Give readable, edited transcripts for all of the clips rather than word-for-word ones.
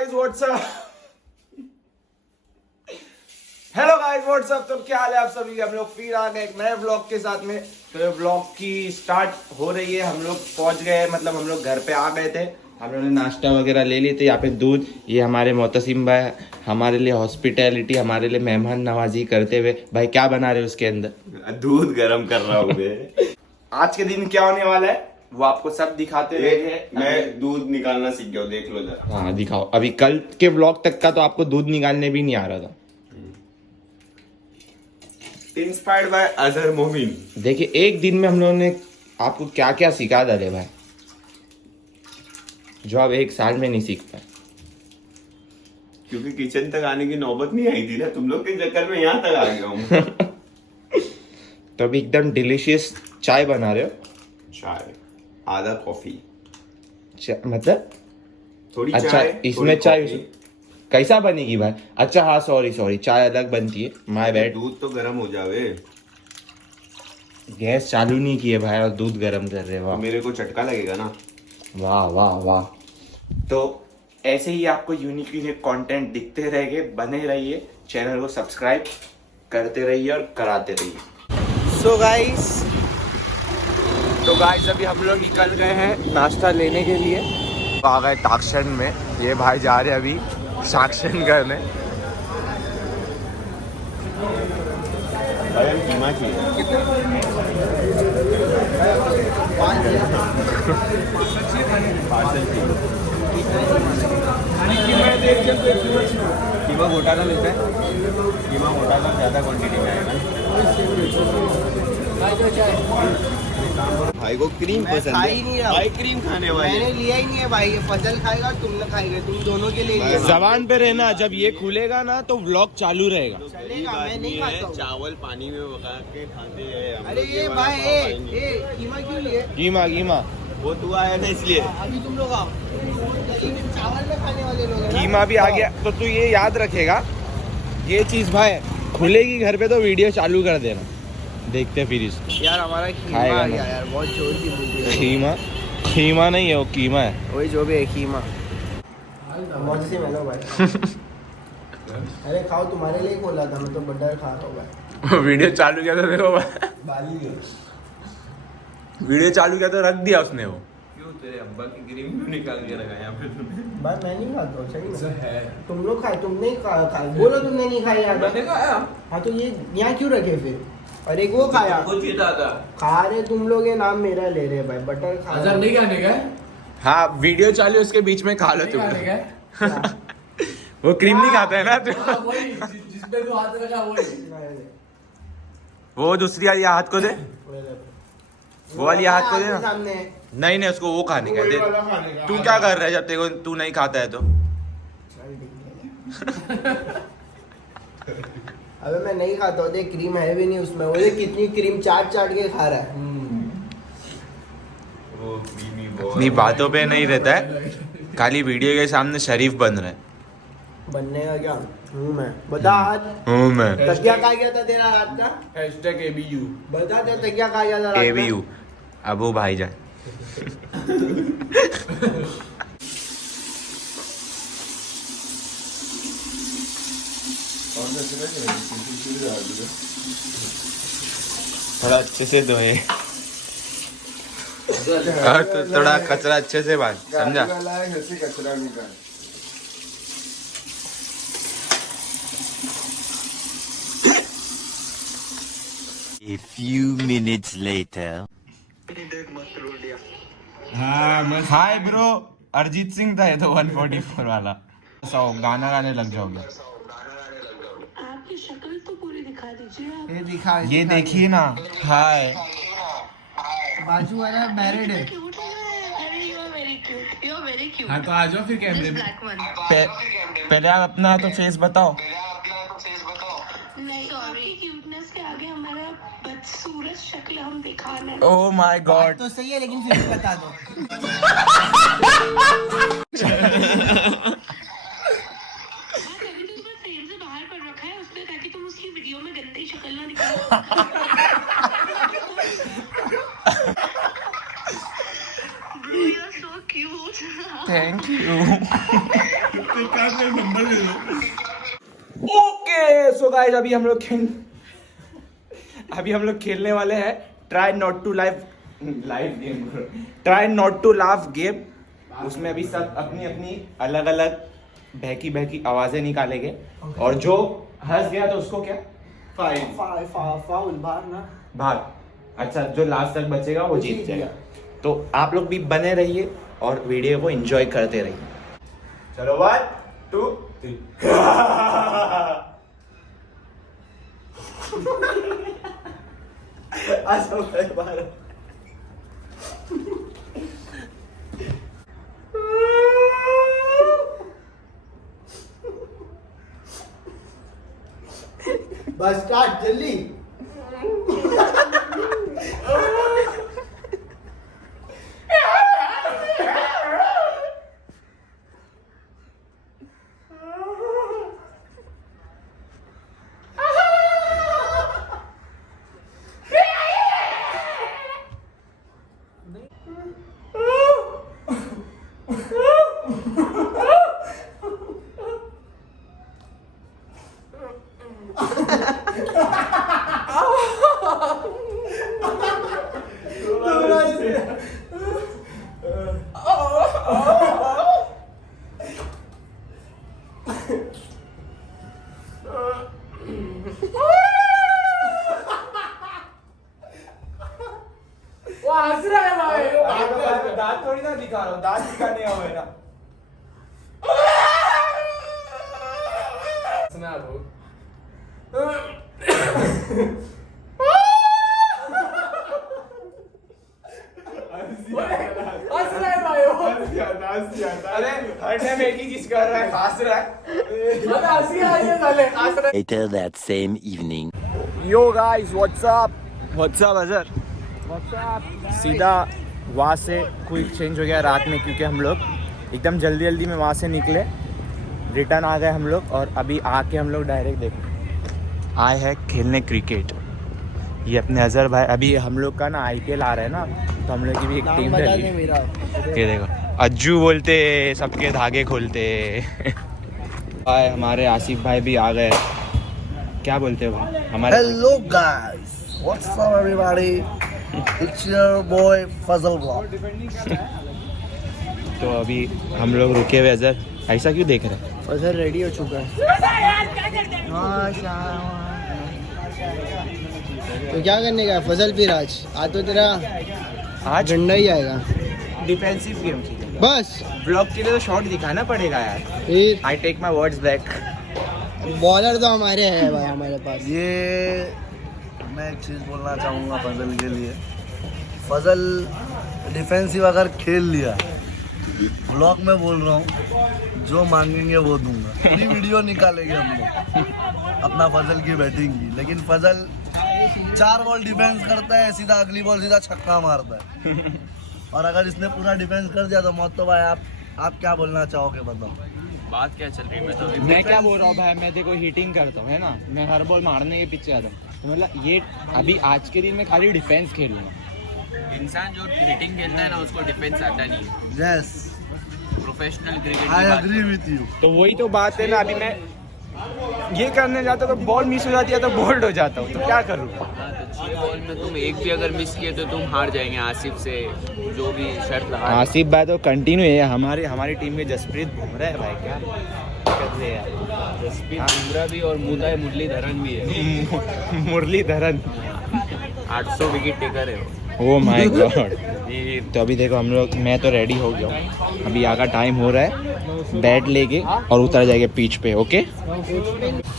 Guys what's up. Hello guys what's up. तो क्या हाल है आप सभी? हम लोग फिर आ गए एक नए व्लॉग के साथ में। तो व्लॉग की स्टार्ट हो रही है। हम लोग पहुंच गए, मतलब हम लोग घर पे आ गए थे। हम लोगों ने नाश्ता वगैरह ले लिए थे। यहाँ पे दूध, ये हमारे मोहतसिम भाई हमारे लिए हॉस्पिटैलिटी, हमारे लिए मेहमान नवाजी करते हुए। भाई क्या बना रहे हो उसके अंदर? दूध गर्म कर रहा हूँ मैं। आज के दिन क्या होने वाला है वो आपको सब दिखाते रहेंगे। मैं दूध निकालना सीख गया हूँ, देख लो जरा। हाँ दिखाओ। अभी कल के व्लॉग तक का तो आपको दूध निकालने भी नहीं आ रहा था। इंस्पायर्ड बाय अजहर मोमिन। देखिए एक दिन में हम लोगों ने आपको क्या क्या सिखा डाले भाई, जो आप एक साल में नहीं सीख पाए। क्योंकि किचन तक आने की नौबत नहीं आई थी ना, तुम लोग के चक्कर में यहाँ तक आ गया हूँ। तो अभी एकदम डिलीशियस चाय बना रहे हो। चाय आधा कॉफी, मतलब थोड़ी अच्छा चाय इसमें थोड़ी चाय कॉफी। कैसा बनेगी भाई? अच्छा हाँ सॉरी चाय अलग बनती है, माय बैड। दूध तो गर्म हो जावे। गैस चालू नहीं किए भाई और दूध गर्म कर रहे हो। वाह मेरे को चटका लगेगा ना। वाह वाह वाह। तो ऐसे ही आपको यूनिक यूनिक कंटेंट दिखते रहेंगे, बने रहिए, चैनल को सब्सक्राइब करते रहिए और कराते रहिए। सो गाइस अभी हम लोग निकल गए हैं नाश्ता लेने के लिए। आ गए टाक्शन में, ये भाई जा रहे अभी साक्शन करने। भाई हम कीमा चाहिए। पार्सल चाहिए। कीमा घोटाला मिलता है। कीमा घोटाला ज़्यादा क्वांटिटी में आएगा। भाई को क्रीम पसंद खा है। ही नहीं रहा। भाई क्रीम खाने वाले। मैंने लिया ही नहीं है भाई, ये फजल खाएगा तुमने खाएगा, तुम दोनों के लिए लिया है। जबान पे रहना, जब ये खुलेगा ना तो व्लॉग चालू रहेगा। चलेगा, मैं नहीं खाता हूँ। चावल पानी में पका के खाते हैं हम अरे लोग। ये भाई कीमा क्यों लिए? कीमा वो तू आया ना इसलिए। अभी तुम लोग आओ, लेकिन चावल में खाने वाले लोग हैं ना? कीमा भी आ गया। तो तू ये याद रखेगा, ये चीज भाई खुलेगी घर पे तो वीडियो चालू कर देना, देखते फिर इसको। यार हमारा कीमा खाएगा आ ना। गया यार, बहुत जोर की भूख है। खीमा नहीं है वो, कीमा है। वही जो भी है कीमा। मौज से मिलो भाई। अरे खाओ, तुम्हारे लिए खोला था, मैं तो बटर खा रहा हूँ भाई। वीडियो चालू किया तो देखो भाई, वीडियो चालू किया तो रख दिया उसने वो। क्यों तेरे अब्बा की क्रीम क्यों निकाल के रखा यहाँ पे तूने? भाई मैं नहीं खाता हूँ, सही है। तुम लोग खाए, तुमने खाया, बोलो तुमने नहीं खाई यार। मैंने खाया। हाँ तो ये यहाँ क्यों रखे फिर? और एक वो खाया। तुमको चीता था। खा रहे तुम लोग, ये नाम मेरा ले रहे भाई, बटर खा अजहर नहीं खाने का है? हाँ वीडियो चालू है, उसके बीच में खा लो नहीं तुम। खाने का है? वो क्रीम नहीं खाता है ना तू। हाँ, वही जिसपे तू हाथ लगा वही। वो दूसरी वाली हाथ को दे, वो वाली हाथ को दे ना। सामने। नहीं उसको वो खाने का दे। तू क्या कर रहा है जब तेरे को तू नहीं खाता है तो? अबे मैं नहीं खाता हूँ, देख क्रीम है भी नहीं उसमें, वो देख कितनी क्रीम चाट के खा रहा है। वो क्रीमी अपनी बातों पे नहीं रहता है, खाली वीडियो के सामने शरीफ बन रहा है। बनने का क्या हूँ मैं, बता आज हूँ मैं तकिया कहा गया था तेरा रात का? #ABU। बता तेरा तकिया कहा गया था रात का? ABU अबू भाईजान। थोड़ा अच्छे से धोए और तो थोड़ा कचरा अच्छे से बांध, समझा? कचरा निकाल। A few minutes later. Hi bro, Arijit Singh था ये तो 144 वाला। सो गाना गाने लग जाओगे। आपकी शक्ल तो पूरी दिखा दीजिए आप। ये दिखा, ये देखिए ना, हाय बाजू वाला मैरिड है। क्यूट है। अरे you are very cute, you are very cute. हाँ तो आ जाओ फिर कैमरे में। Black one. पहले आप अपना तो फेस बताओ। नहीं, आपकी क्यूटनेस के आगे हमारा बदसूरत शक्ल हम दिखा नहीं। Oh my God. तो सही है, लेकिन फिर भी बता दो। तभी तो उसने फ्रेम से बाहर कर रखा है उसने, ताकि तुम उसकी वीडियो में गंदी शक्ल ना दिखाओ। Bro, you're so cute. Thank you. Number दे दो। ओके सो गाइस अभी हम लोग खेलने वाले हैं try not to game try not to laugh game. उसमें अभी सब अपनी अपनी अलग अलग बहकी आवाजें निकालेंगे और जो हंस गया तो उसको क्या फाउल बाहर ना भाग। अच्छा जो लास्ट तक बचेगा वो जीत जाएगा। तो आप लोग भी बने रहिए और वीडियो को एंजॉय करते रहिए। चलो 1 2 3 बस स्टार्ट जल्दी। वो हंस रहा है भाई, वो बात कर रहा है। दांत थोड़ी ना दिखा रहा हूँ, दांत दिखाने आओ मेरा। हंसना वो। हंस रहा है भाई वो। अरे हर टाइम एक ही चीज कर रहा है, हंस रहा है। अरे हंसी आ रही है साले, हंस रहा है। Later that same evening. Yo guys what's up अजर सीधा वहाँ से क्विक चेंज हो गया रात में, क्योंकि हम लोग एकदम जल्दी में वहाँ से निकले, रिटर्न आ गए हम लोग और अभी आके हम लोग डायरेक्ट देखो आए हैं खेलने क्रिकेट। ये अपने अजहर भाई, अभी हम लोग का ना IPL आ रहा है ना, तो हम लोग की भी एक टीम है। मेरा ये देखो अज्जू बोलते सबके धागे खोलते। आए हमारे आसिफ भाई भी आ गए। क्या बोलते हो भाई हमारे? Hello guys, what's up everybody? It's your boy Fazal Vlog. तो अभी हम लोग रुके हुए। अजहर ऐसा क्यों देख रहे हैं? फजल रेडी हो चुका है। तो क्या करने का है फजल फिर आज तो तेरा आज डंडा ही आएगा डिफेंसिव गेम खेलेंगे। बस। ब्लॉक के लिए तो शॉट दिखाना पड़ेगा यार। फिर I take my words back. Bowler तो हमारे हैं भाई, हमारे पास। ये मैं एक चीज़ बोलना चाहूँगा फजल के लिए। फजल डिफेंसिव अगर खेल लिया, ब्लॉग में बोल रहा हूँ, जो मांगेंगे वो दूंगा। पूरी वीडियो निकालेंगे हम लोग अपना फजल की बैटिंग की। लेकिन फजल 4 बॉल डिफेंस करता है, सीधा अगली बॉल सीधा छक्का मारता है। और अगर इसने पूरा डिफेंस कर दिया तो मौत तो भाई आप क्या बोलना चाहोगे बताओ? बात क्या चल रही है? मैं क्या बोल रहा हूँ भाई, मैं देखो हिटिंग करता हूँ है ना, मैं हर बॉल मारने के पीछे आता हूँ। तो मतलब ये अभी आज के दिन में खाली डिफेंस खेलूंगा। इंसान जो हिटिंग खेलता है ना, उसको डिफेंस आता नहीं है। Yes, professional cricket I agree with you. तो वही तो बात है ना, अभी मैं ये करने जाता हूँ तो बॉल मिस हो जाती है, तो बोल्ड हो जाता हूँ, तो क्या करूँ? हाँ, तो 6 बॉल में तुम एक भी अगर मिस किए तो तुम हार जाएंगे आसिफ से, जो भी शर्त लगा। आसिफ भाई तो कंटिन्यू है। हमारी टीम में जसप्रीत बुमराह है भाई, क्या दिक्कत है यार। जसप्रीत बुमराह भी और मुरलीधरन भी है। मुरलीधरन 800 विकेट टेकर है वो। Oh my God. तो अभी देखो हम लोग, मैं तो रेडी हो गया हूँ, अभी आगे टाइम हो रहा है, बैट लेके और उतर जाएंगे पिच पे। ओके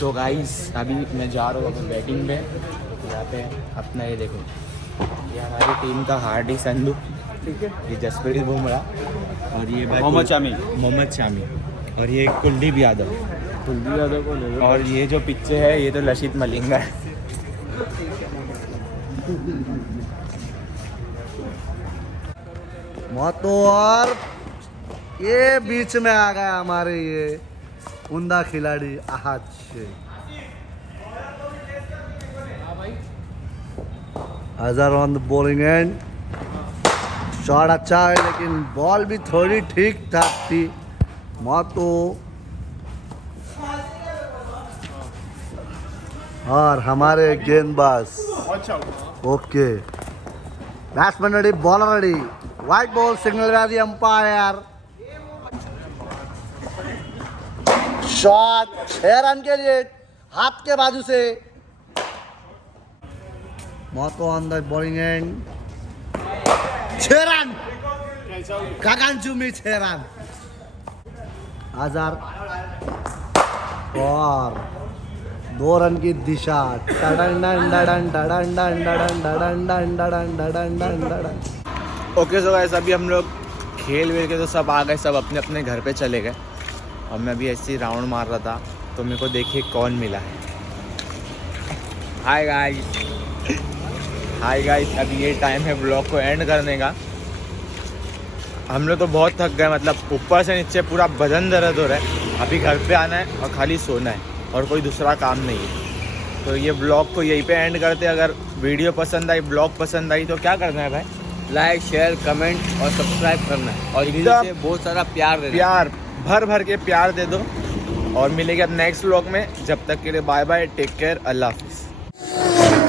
तो गाइस अभी मैं जा रहा हूँ अपनी बैटिंग पे। यहाँ पे अपना ये देखो, ये हमारी टीम का हार्डी संधू, ठीक है, ये जसप्रीत बुमराह और ये मोहम्मद शामी और ये कुलदीप यादव को, और ये जो पिच्चे है ये तो लसित मलिंगा है। तो और ये बीच में आ गया हमारे ये उमदा खिलाड़ी Ahad Sheikh. Azhar on the bowling end, shot अच्छा है लेकिन बॉल भी थोड़ी ठीक ठाक थी। तो और हमारे गेंदबाज okay batsman ready bowler ready white ball signal the umpire shot 6 run के लिए हाथ के बाजू से मोको on the bowling end 6 run गगनचुंबी 6 रन आजार और 2 रन की दिशा ओके सो गाइस अभी हम लोग खेल वेल के तो सब आ गए, सब अपने अपने घर पे चले गए और मैं अभी ऐसे ही राउंड मार रहा था तो मेरे को देखिए कौन मिला है। हाय गाइस अभी ये टाइम है ब्लॉग को एंड करने का। हम लोग तो बहुत थक गए, मतलब ऊपर से नीचे पूरा बदन दर्द हो रहा है। अभी घर पे आना है और खाली सोना है और कोई दूसरा काम नहीं है। तो ये ब्लॉग को यहीं पे एंड करते हैं। अगर वीडियो पसंद आई, ब्लॉग पसंद आई तो क्या करना है भाई? लाइक शेयर कमेंट और सब्सक्राइब करना है और एकदम से बहुत सारा प्यार देना। प्यार भर के प्यार दे दो और मिलेगा नेक्स्ट व्लॉग में। जब तक के लिए बाय बाय, टेक केयर, अल्लाह हाफिज़।